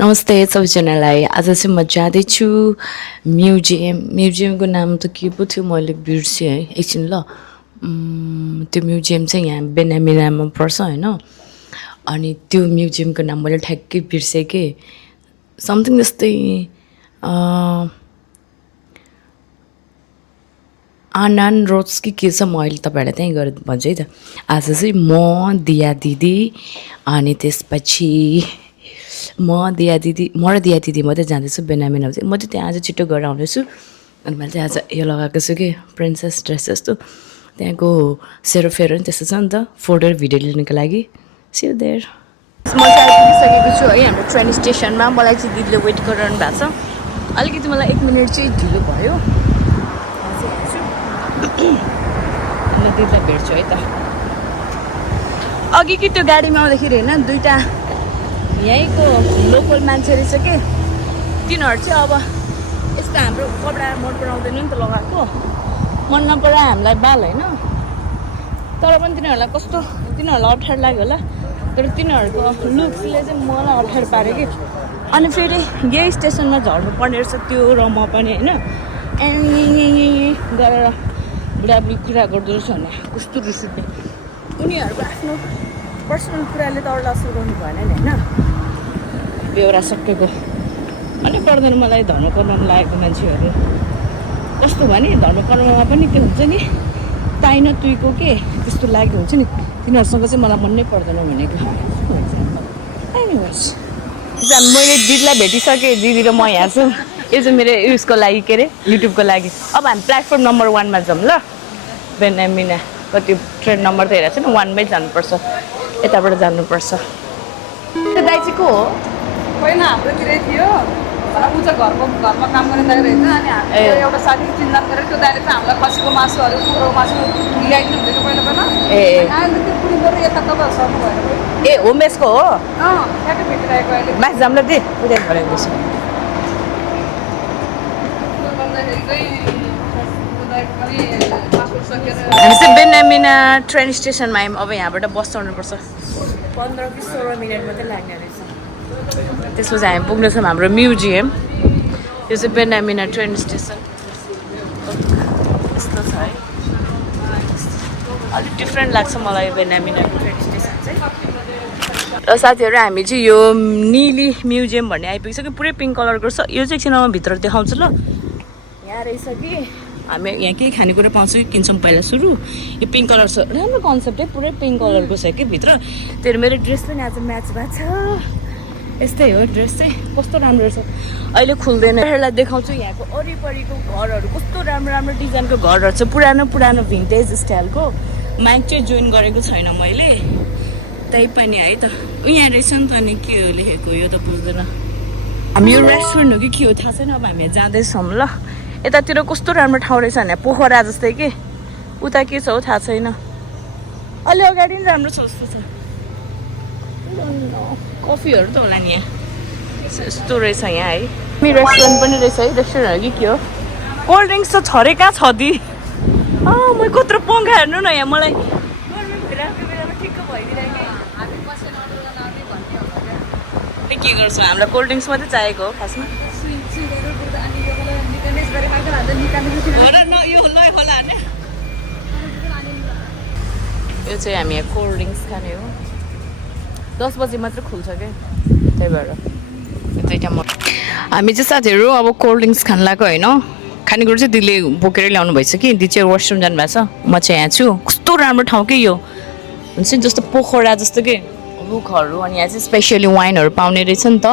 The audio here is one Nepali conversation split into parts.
नमस्ते सबैजनालाई। आज चाहिँ म जाँदैछु म्युजियमको नाम त के पो थियो मैले बिर्सेँ है एकछिन ल। त्यो म्युजियम चाहिँ यहाँ बेनामिनामा पर्छ होइन। अनि त्यो म्युजियमको नाम मैले ठ्याक्कै बिर्सेँ कि समथिङ जस्तै आनान रोड्स के छ, म अहिले तपाईँहरूलाई त्यहीँ गएर भन्छु है त। आज चाहिँ म दिया दिदी अनि त्यसपछि म र दिया दिदी मात्रै जाँदैछु बेनामिना चाहिँ। म चाहिँ त्यहाँ आज छिटो गएर आउँदैछु। अनि मैले चाहिँ आज यो लगाएको छु कि प्रिन्सेस ड्रेस जस्तो। त्यहाँको सेरोफेरो पनि त्यस्तो छ नि त, फोटो र भिडियो लिनुको लागि। See you there. म चाहिँ आइपुगिसकेको छु है हाम्रो ट्रेन स्टेसनमा। मलाई चाहिँ दिदीले वेट गरिरहनु भएको छ। अलिकति मलाई 1 मिनट चाहिँ ढिलो भयो। म दिदीलाई भेट्छु है त। अघि कि त्यो गाडीमा आउँदाखेरि होइन दुईवटा यहीँको लोकल मान्छे रहेछ कि, तिनीहरू चाहिँ अब यस्तो हाम्रो कपडा मन पराउँदैन नि त लगाएको, मन नपरायो हामीलाई बाल होइन। तर पनि तिनीहरूलाई अप्ठ्यारो लाग्यो होला। तर तिनीहरूको लुक्सले चाहिँ मलाई अप्ठ्यारो पाऱ्यो कि। अनि फेरि यही स्टेसनमा झर्नु पर्ने रहेछ त्यो र म पनि होइन। गरेर बुढाबुढी कुरा गर्दो रहेछ भने कस्तो रिस उठ्ने। उनीहरूको आफ्नो पर्सनल कुराले त अरूलाई असर गर्नु भएन नि होइन। बेहोरा सकेको अनि पर्दैन मलाई धर्म कर्ममा लागेको मान्छेहरू। कस्तो भने धर्म कर्ममा पनि त्यो हुन्छ नि ताइन तुइको के त्यस्तो लागेको हुन्छ नि, तिनीहरूसँग चाहिँ मलाई मन नै पर्दैन भनेको। एनिवेज मैले दिदीलाई भेटिसकेँ। दिदी र म यहाँ छु। यो चाहिँ मेरो उयसको लागि के अरे युट्युबको लागि। अब हामी प्लेटफर्म नम्बर 1मा जाउँ ल। बेनामिना कति ट्रेन नम्बर त हेरेको छैन, 1मै जानुपर्छ, यताबाट जानुपर्छ। त्यो दाइ चाहिँ को हो? पहिला हाम्रोतिरै थियो, ऊ चाहिँ घरमा काम गर्ने दाइ रहेछ। अनि हामीले एउटा साथी चिन्जान गरेर त्यो दाइले चाहिँ हामीलाई खसीको मासुहरू कुखुराको मासु ल्याइदिनु हुँदैन पहिला। अहिले त्यो पुरी गरेर यता तपाईँ सर्नु भएन। ए होममेसको हो? ठ्याक्कै भेटिरहेको अहिले मासु जाम्ला दे पुरै बनाइदिनुहोस्। हामी चाहिँ बेनामिना ट्रेन स्टेसनमा आयौँ। अब यहाँबाट बस चढ्नुपर्छ। 15-16 मिनट मात्रै लाग्ने रहेछ। त्यसपछि हामी पुग्नेछौँ हाम्रो म्युजियम। यो चाहिँ बेनामिना ट्रेन स्टेसन यस्तो छ है। अलिक डिफ्रेन्ट लाग्छ मलाई बेनामिना ट्रेन स्टेसन चाहिँ। र साथीहरू हामी चाहिँ यो निली म्युजियम भन्ने आइपुगिसक्यो। पुरै पिङ्क कलरको छ। यो चाहिँ एकछिनमा भित्र देखाउँछु ल। यहाँ रहेछ कि हामी यहाँ केही खानेकुरा पाउँछौँ कि किन्छौँ पहिला सुरु। यो पिङ्क कलर छ, राम्रो कन्सेप्ट है। पुरै पिङ्क कलरको छ कि भित्र। त्यो मेरो ड्रेस पनि आज म्याच भएको छ। यस्तै हो ड्रेस चाहिँ, कस्तो राम्रो छ। अहिले खुल्दैन। यसलाई देखाउँछु यहाँको वरिपरिको घरहरू कस्तो राम्रो राम्रो डिजाइनको घरहरू छ। पुरानो पुरानो भिन्टेज स्टाइलको। माइक चाहिँ जोइन गरेको छैन मैले, त्यही पनि है त। यहाँ रहेछ नि त। अनि के हो लेखेको यो त बुझ्दैन। हामी यो रेस्टुरेन्ट हो कि के हो थाहा छैन। अब हामी जाँदैछौँ ल। यतातिर कस्तो राम्रो ठाउँ रहेछ भने पोखरा जस्तै कि। उता के छ हो थाहा छैन। अलि अगाडि पनि राम्रो छ जस्तो छ। कफीहरू त होला नि यहाँ। यस्तो रहेछ यहाँ है। रेस्टुरेन्ट पनि रहेछ है। रेस्टुरेन्ट हो कि के हो। कोल्ड ड्रिङ्क्स त छ अरे, कहाँ छ दि? म कत्रो पङ्खा हेर्नु न यहाँ। मलाई ठिक्क भइदिरहेको। के गर्छौँ, हामीलाई कोल्ड ड्रिङ्क्स मात्रै चाहिएको हो खासमा। यो चाहिँ हामी यहाँ कोल्ड ड्रिङ्क्स खाने हो। 10 बजी मात्रै खुल्छ क्या, त्यही भएर हामी चाहिँ साथीहरू अब कोल्ड ड्रिङ्क्स खान लाग्यो होइन। खानेकुरा चाहिँ दिदीले बोकेरै ल्याउनु भएछ कि। दिदी चाहिँ वासरुम जानुभएको छ, म चाहिँ यहाँ छु। कस्तो राम्रो ठाउँ कि यो, हुन्छ नि जस्तो पोखरा जस्तो कि रुखहरू। अनि यहाँ चाहिँ स्पेसली वाइनहरू पाउने रहेछ नि त।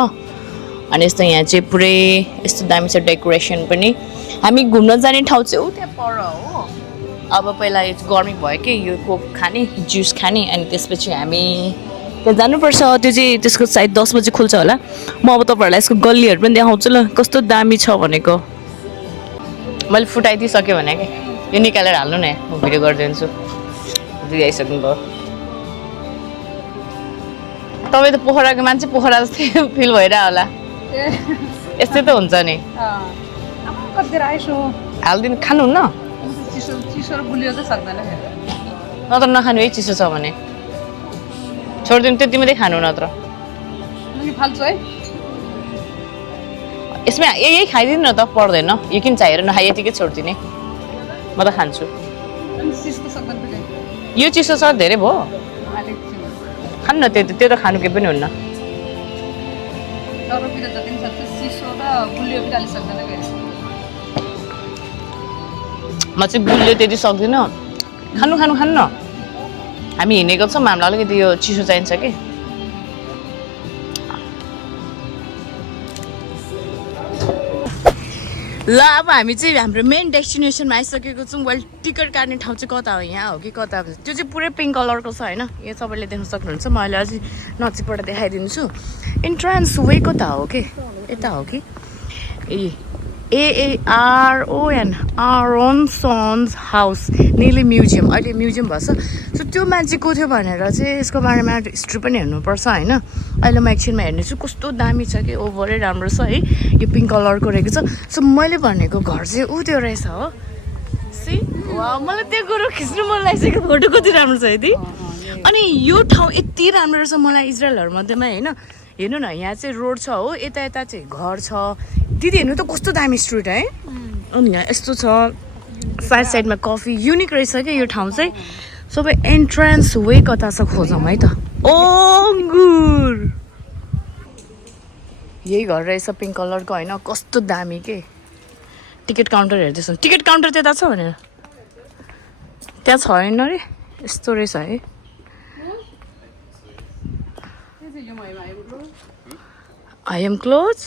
अनि यस्तो यहाँ चाहिँ पुरै यस्तो दामी छ डेकोरेसन पनि। हामी घुम्न जाने ठाउँ चाहिँ ऊ त्यहाँ पर हो। अब पहिला यो गर्मी भयो कि यो कोक खाने, जुस खाने। अनि त्यसपछि हामी त्यहाँ जानुपर्छ। त्यो चाहिँ त्यसको सायद 10 बजी खुल्छ होला। म अब तपाईँहरूलाई यसको गल्लीहरू पनि देखाउँछु ल, कस्तो दामी छ भनेको। मैले फुटाइदिइसकेँ भने कि यो निकालेर हाल्नु न, म भिडियो गरिदिन्छु। दिदी आइसक्नुभयो। तपाईँ त पोखराको मान्छे, पोखरा जस्तै फिल भइरह होला। यस्तै त हुन्छ नि। हालिदिनु खानुहुन्न? नत्र नखानु है, चिसो छ भने छोडिदिनु। त्यति मात्रै खानु नत्र। यसमा यही खाइदिनु न त पर्दैन यो किन चाहिएर नखाइ यतिकै छोडिदिने म त खान्छु अनि चिसो सक्दैन पनि यो चिसो छ धेरै भयो अलिक चिसो खानु न त्यो त खानु केही पनि हुन्न अरूतिर जति पनि सक्छ चिसो र गुलियो पनि अलि सक्दैन क्या म चाहिँ गुलियो त्यति सक्दिनँ खानु न हामी हिँडेको छौँ हामीलाई अलिकति यो चिसो चाहिन्छ कि ल अब हामी चाहिँ हाम्रो मेन डेस्टिनेसनमा आइसकेको छौँ वेल टिकट काट्ने ठाउँ चाहिँ कता हो यहाँ हो कि कता हो त्यो चाहिँ पुरै पिङ्क कलरको छ होइन यो तपाईँले देख्न सक्नुहुन्छ म अहिले अझै नजिकबाट देखाइदिन्छु इन्ट्रान्स वे कता हो कि यता हो कि AARON आरोन्सन्स हाउस निली म्युजियम अहिले म्युजियम भएछ सो त्यो मान्छे को थियो भनेर चाहिँ यसको बारेमा हिस्ट्री पनि हेर्नुपर्छ होइन अहिले म एकछिनमा हेर्नेछु कस्तो दामी छ कि ओभरै राम्रो छ है यो पिङ्क कलरको रहेको छ सो मैले भनेको घर चाहिँ ऊ त्यो रहेछ हो सी वा मलाई त्यो कुरो खिच्नु मन लागिसक्यो फोटो कति राम्रो छ यति अनि यो ठाउँ यति राम्रो रहेछ मलाई इजरायलहरूमध्येमा होइन हेर्नु न यहाँ चाहिँ रोड छ हो यता यता चाहिँ घर छ दिदी हेर्नु त कस्तो दामी स्ट्रिट है अनि यहाँ यस्तो छ साइडमा कफी युनिक रहेछ क्या यो ठाउँ चाहिँ सबै एन्ट्रान्स वे कता छ खोजौँ है त अङ्गुर यही घर रहेछ पिङ्क कलरको होइन कस्तो दामी के टिकट काउन्टर हेर्दैछ टिकट काउन्टर त्यता छ भनेर त्यहाँ छैन अरे यस्तो रहेछ है I am close.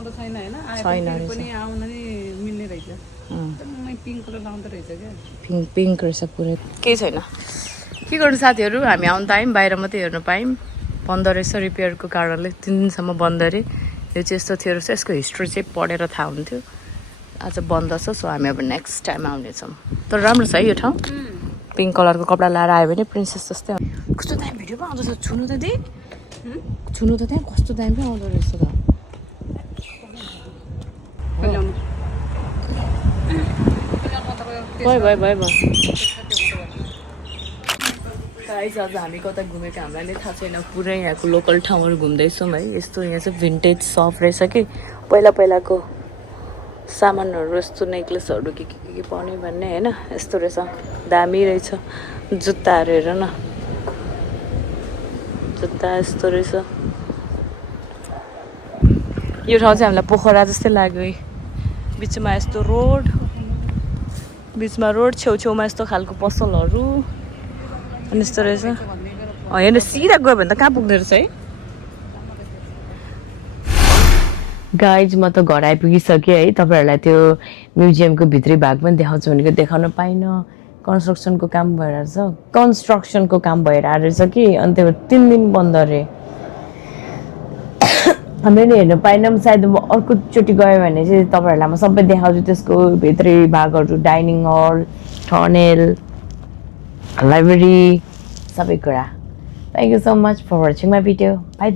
छैन पनि आउन नि मिल्ने रहेछ पिङ्क कलर लाउँदो रहेछ क्या पिङ्क रहेछ पुरै केही छैन के गर्नु साथीहरू हामी आउनु त आयौँ बाहिर मात्रै हेर्नु पायौँ बन्द रहेछ रिपेयरको कारणले 3 दिनसम्म बन्द अरे यो चाहिँ यस्तो थियो रहेछ यसको हिस्ट्री चाहिँ पढेर थाहा हुन्थ्यो आज बन्द छ सो हामी अब नेक्स्ट टाइम आउनेछौँ तर राम्रो छ है यो ठाउँ पिङ्क कलरको कपडा लगाएर आयो भने प्रिन्सेस जस्तै कस्तो दामी भिडियो पो आउँदैछ छुनु त त्यहाँ कस्तो दामी पो आउँदो रहेछ त भयो गाइस आज हामी कता घुमेको हामीलाई नै थाहा छैन पुरै यहाँको लोकल ठाउँहरू घुम्दैछौँ है यस्तो यहाँ चाहिँ भिन्टेज सप रहेछ कि पहिलाको सामानहरू यस्तो नेक्लेसहरू के पाउने भन्ने होइन यस्तो रहेछ दामी रहेछ जुत्ताहरू हेर न जुत्ता यस्तो रहेछ यो ठाउँ चाहिँ हामीलाई पोखरा जस्तै लाग्यो है बिचमा यस्तो रोड छेउछेउमा यस्तो खालको पसलहरू अनि यस्तो रहेछ होइन सिधा गयो भने त कहाँ पुग्दो रहेछ है गाइज म त घर आइपुगिसकेँ है तपाईँहरूलाई त्यो म्युजियमको भित्री भाग पनि देखाउँछु भनेको देखाउन पाइनँ कन्स्ट्रक्सनको काम भइरहेको रहेछ कि अनि त्यो 3 दिन बन्द अरे हामीले हेर्नु पाएनौँ सायद म अर्कोचोटि गयो भने चाहिँ तपाईँहरूलाई म सबै देखाउँछु त्यसको भित्री भागहरू डाइनिङ हल टनेल लाइब्रेरी सबै कुरा thank you so much for watching my video by